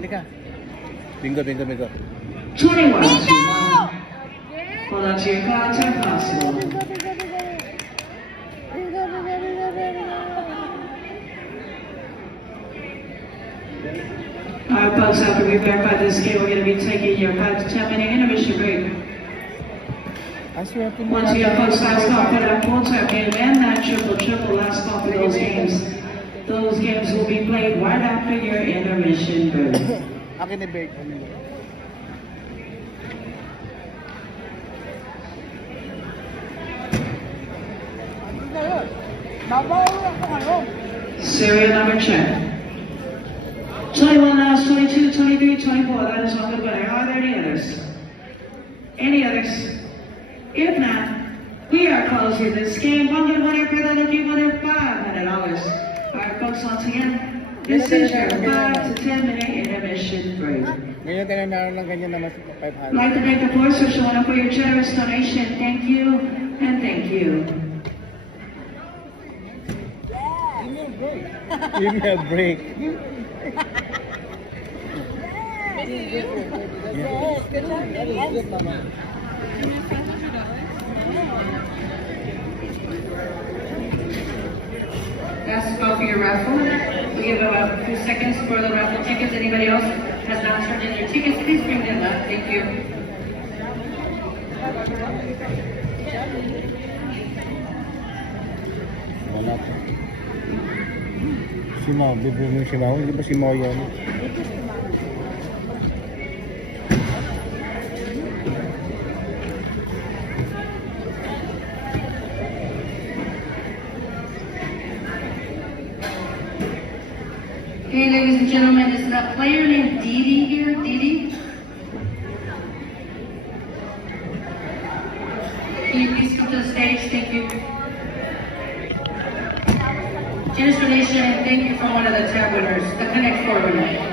Halika. Bingo, bingo, bingo. 21 to 1. Hold on to your cards if possible. Alright folks, after we verify this game, we're going to be taking your 5 to 10 minute intermission break. Once again folks, last call for that full-time game and that triple last call for those games. Those games will be played right after your intermission break. Akin i-break. Serial number check. 21 now, 22, 23, 24. That is all good. But are there any others? Any others? If not, we are closing this game. One good winner for the lucky winner, $500. Alright folks, once again, this is your 5 to 10 minute intermission break. Ngayon tayo naroon lang ganyan naman sa 500. I'd like to thank the floor social owner for your generous donation. Thank you and thank you. Give me a break. That's about for your raffle. We give about 2 seconds for the raffle tickets. Anybody else has not turned in their tickets, please bring them up. Thank you. Wala po. Si Mau, bibili mo si Mau. Hindi ba si Mau yan? Okay, ladies and gentlemen, is that player named Didi here? Didi? Can you please come to the stage? Thank you. Generous donation, and thank you for one of the tab winners, the Connect 4 winner.